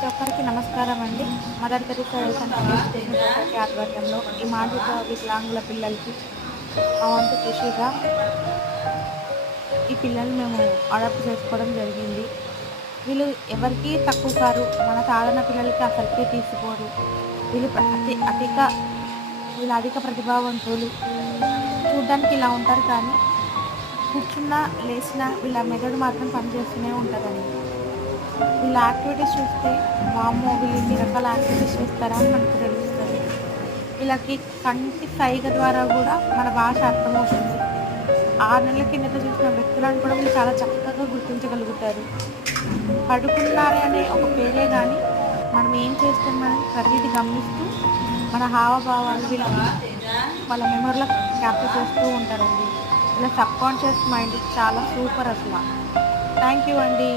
ప్రతి ఒక్కరికి నమస్కారం అండి. Mother Teresa ration foundation society ఆధ్వర్యంలో ఈ మానసిక వికలాంగుల పిల్లలకి మా వంతు కృషిగా ఈ పిల్లల్ని మేము అడాప్ట్ చేసుకోవడం జరిగింది. వీళ్ళు ఎవరికీ తక్కువ కారు. మన సాధారణ పిల్లలకి అసలుకే తీసిపోరు. వీళ్ళు ప్ర అతి అధిక వీళ్ళు అధిక ప్రతిభావంతులు. చూడ్డానికి ఇలా ఉంటారు కానీ కూర్చున్నా, లేచినా వీళ్ళ మెదడు మాత్రం పనిచేస్తూనే ఉంటదండి. వీళ్ళ యాక్టివిటీస్ చూస్తే వామ్మో! వీళ్ళు ఇన్ని రకాల యాక్టివిటీస్ చేస్తారా అని మనకు తెలుస్తది. వీళ్ళకి కంటి సైగ ద్వారా గూడా మన భాష అర్థమవుతుంది. 6 నెలల కిందట చూసిన వ్యక్తులను కూడా వీళ్ళు చాలా చక్కగా గుర్తించగలుగుతారు. పడుకున్నారే అనే ఒక పేరే గానీ, మనం ఏం చేస్తున్నామని ప్రతీది గమనిస్తూ, మన హావభావాలు వీళ్ళకి వాళ్ళ మెమరీలో క్యాప్చర్ చేస్తూ ఉంటారండి. వీళ్ళ సబ్‌కాన్షియస్ మైండ్ చాలా సూపర్ అసల. థ్యాంక్ యూ అండి.